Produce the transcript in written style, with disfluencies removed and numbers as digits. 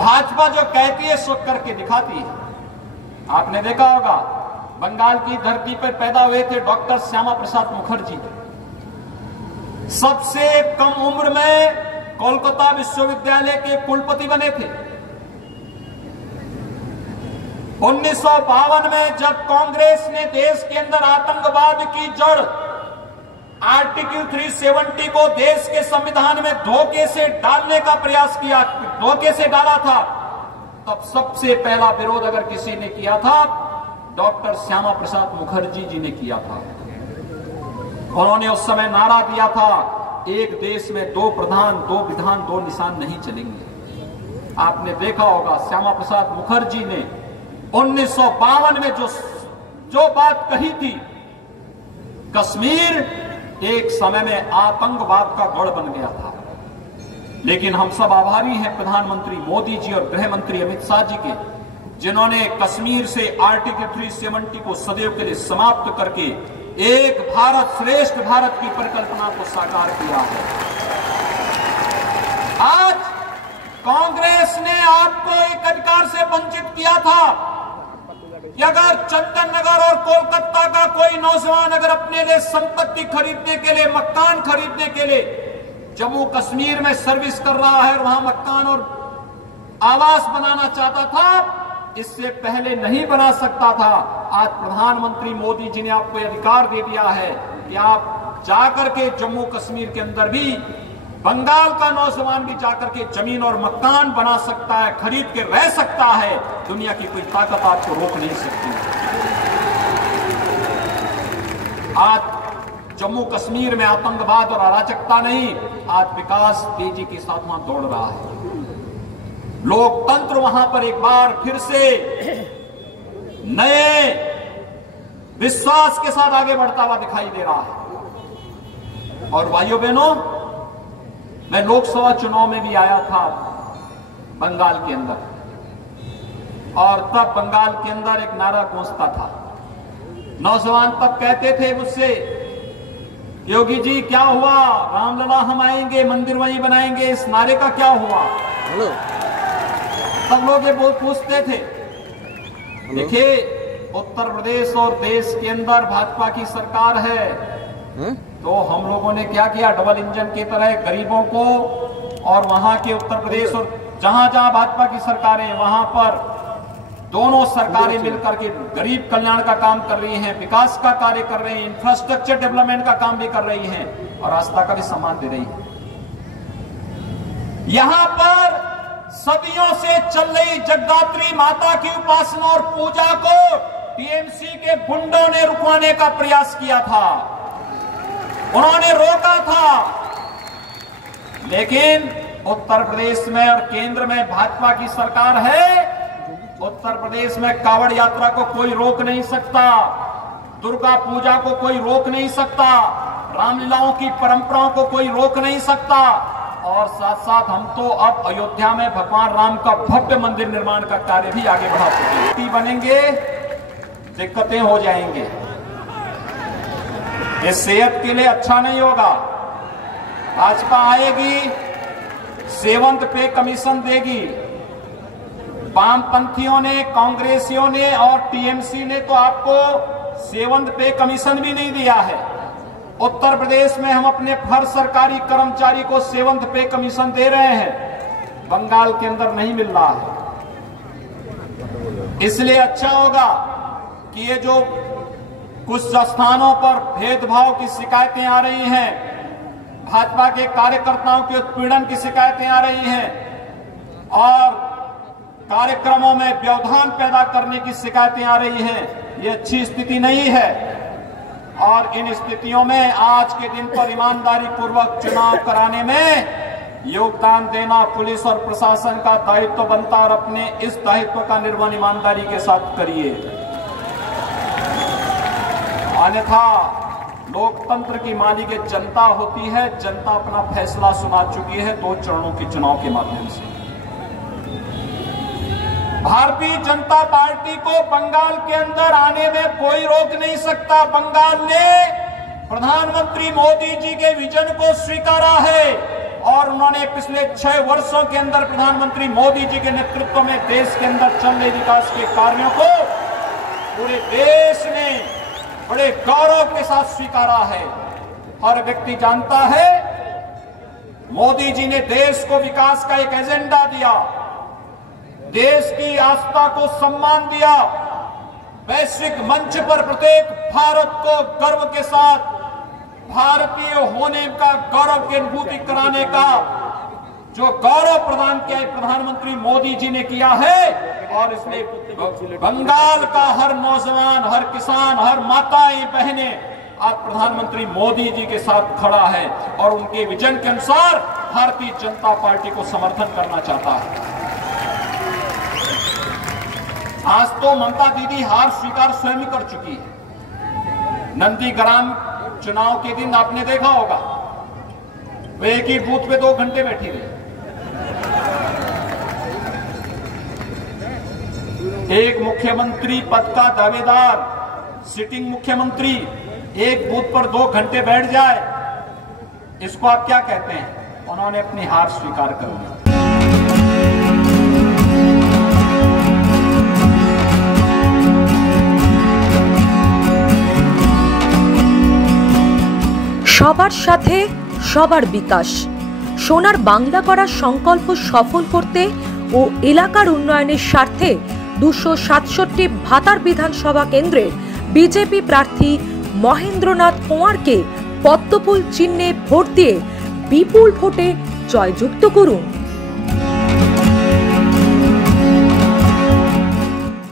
भाजपा जो कहती है सो करके दिखाती है। आपने देखा होगा बंगाल की धरती पर पैदा हुए थे डॉक्टर श्यामा प्रसाद मुखर्जी, सबसे कम उम्र में कोलकाता विश्वविद्यालय के कुलपति बने थे। 1952 में जब कांग्रेस ने देश के अंदर आतंकवाद की जड़ आर्टिकल 370 को देश के संविधान में धोखे से डालने का प्रयास किया, धोखे से डाला था, तब सबसे पहला विरोध अगर किसी ने किया था डॉक्टर श्यामा प्रसाद मुखर्जी जी ने किया था। उन्होंने उस समय नारा दिया था, एक देश में दो प्रधान, दो विधान, दो निशान नहीं चलेंगे। आपने देखा होगा श्यामा प्रसाद मुखर्जी ने 1952 में जो बात कही थी, कश्मीर एक समय में आतंकवाद का गढ़ बन गया था। लेकिन हम सब आभारी हैं प्रधानमंत्री मोदी जी और गृह मंत्री अमित शाह जी के, जिन्होंने कश्मीर से आर्टिकल 370 को सदैव के लिए समाप्त करके एक भारत श्रेष्ठ भारत की परिकल्पना को साकार किया है। आज कांग्रेस ने आपको एक अधिकार से वंचित किया था कि अगर चंदन नगर और कोलकाता का कोई नौजवान अगर अपने लिए संपत्ति खरीदने के लिए, मकान खरीदने के लिए जम्मू कश्मीर में सर्विस कर रहा है और वहां मकान और आवास बनाना चाहता था, इससे पहले नहीं बना सकता था। आज प्रधानमंत्री मोदी जी ने आपको अधिकार दे दिया है कि आप जाकर के जम्मू कश्मीर के अंदर भी, बंगाल का नौजवान भी जाकर के जमीन और मकान बना सकता है, खरीद के रह सकता है। दुनिया की कोई ताकत आपको रोक नहीं सकती। आज जम्मू कश्मीर में आतंकवाद और अराजकता नहीं, आज विकास तेजी के साथ वहां दौड़ रहा है। लोकतंत्र वहां पर एक बार फिर से नए विश्वास के साथ आगे बढ़ता हुआ दिखाई दे रहा है। और भाइयों बहनों, मैं लोकसभा चुनाव में भी आया था बंगाल के अंदर, और तब बंगाल के अंदर एक नारा गूंजता था। नौजवान तब कहते थे मुझसे, योगी जी क्या हुआ, रामलला हम आएंगे, मंदिर वहीं बनाएंगे, इस नारे का क्या हुआ? सब लोग ये पूछते थे। देखिए, उत्तर प्रदेश और देश के अंदर भाजपा की सरकार है, तो हम लोगों ने क्या किया, डबल इंजन की तरह गरीबों को, और वहां के उत्तर प्रदेश और जहां जहां भाजपा की सरकारें, वहां पर दोनों सरकारें मिलकर के गरीब कल्याण का काम कर रही हैं, विकास का कार्य कर रही हैं, इंफ्रास्ट्रक्चर डेवलपमेंट का काम भी कर रही हैं और आस्था का भी सम्मान दे रही हैं। यहां पर सदियों से चल रही जगदात्री माता की उपासना और पूजा को टीएमसी के गुंडों ने रुकवाने का प्रयास किया था, उन्होंने रोका था। लेकिन उत्तर प्रदेश में और केंद्र में भाजपा की सरकार है। उत्तर प्रदेश में कावड़ यात्रा को कोई रोक नहीं सकता, दुर्गा पूजा को कोई रोक नहीं सकता, रामलीलाओं की परंपराओं को कोई रोक नहीं सकता। और साथ साथ हम तो अब अयोध्या में भगवान राम का भव्य मंदिर निर्माण का कार्य भी आगे बढ़ा सकते हैं। बनेंगे, दिक्कतें हो जाएंगे, ये सेहत के लिए अच्छा नहीं होगा। भाजपा आएगी, सेवंत पे कमीशन देगी। वामपंथियों ने, कांग्रेसियों ने और टीएमसी ने तो आपको सेवंत पे कमीशन भी नहीं दिया है। उत्तर प्रदेश में हम अपने हर सरकारी कर्मचारी को सेवंत पे कमीशन दे रहे हैं, बंगाल के अंदर नहीं मिल रहा है। इसलिए अच्छा होगा कि ये जो कुछ स्थानों पर भेदभाव की शिकायतें आ रही हैं, भाजपा के कार्यकर्ताओं के उत्पीड़न की शिकायतें आ रही हैं और कार्यक्रमों में व्यवधान पैदा करने की शिकायतें आ रही हैं, ये अच्छी स्थिति नहीं है। और इन स्थितियों में आज के दिन पर ईमानदारी पूर्वक चुनाव कराने में योगदान देना पुलिस और प्रशासन का दायित्व बनता, और अपने इस दायित्व का निर्वहन ईमानदारी के साथ करिए। अन्यथा लोकतंत्र की मालिक जनता होती है, जनता अपना फैसला सुना चुकी है 2 चरणों के चुनाव के माध्यम से। भारतीय जनता पार्टी को बंगाल के अंदर आने में कोई रोक नहीं सकता। बंगाल ने प्रधानमंत्री मोदी जी के विजन को स्वीकारा है और उन्होंने उन्होंने पिछले 6 वर्षों के अंदर प्रधानमंत्री मोदी जी के नेतृत्व में देश के अंदर चल रहे विकास के कार्यों को पूरे देश ने बड़े गौरव के साथ स्वीकारा है। हर व्यक्ति जानता है मोदी जी ने देश को विकास का एक एजेंडा दिया, देश की आस्था को सम्मान दिया, वैश्विक मंच पर प्रत्येक भारत को गर्व के साथ भारतीय होने का गौरव की अनुभूति कराने का जो गौरव प्रदान किया है प्रधानमंत्री मोदी जी ने किया है। और इसमें बंगाल का हर नौजवान, हर किसान, हर माताएं बहनें आज प्रधानमंत्री मोदी जी के साथ खड़ा है और उनके विजन के अनुसार भारतीय जनता पार्टी को समर्थन करना चाहता है। आज तो ममता दीदी हार स्वीकार स्वयं कर चुकी है। नंदीग्राम चुनाव के दिन आपने देखा होगा, वे एक ही बूथ पे 2 घंटे बैठी रही। एक मुख्यमंत्री पद का दावेदार, सिटिंग मुख्यमंत्री एक बूथ पर 2 घंटे बैठ जाए, इसको आप क्या कहते हैं? उन्होंने अपनी हार स्वीकार कर ली। সবার সাথে সবার বিকাশ, সোনার বাংলা করার সংকল্প সফল করতে ও এলাকার উন্নয়নের স্বার্থে 267 ভাতার বিধানসভা কেন্দ্রের বিজেপি প্রার্থী মহেন্দ্রনাথ কোঁয়ারকে পদ্মফুল চিহ্নে ভোট দিয়ে বিপুল ভোটে জয়যুক্ত করুন।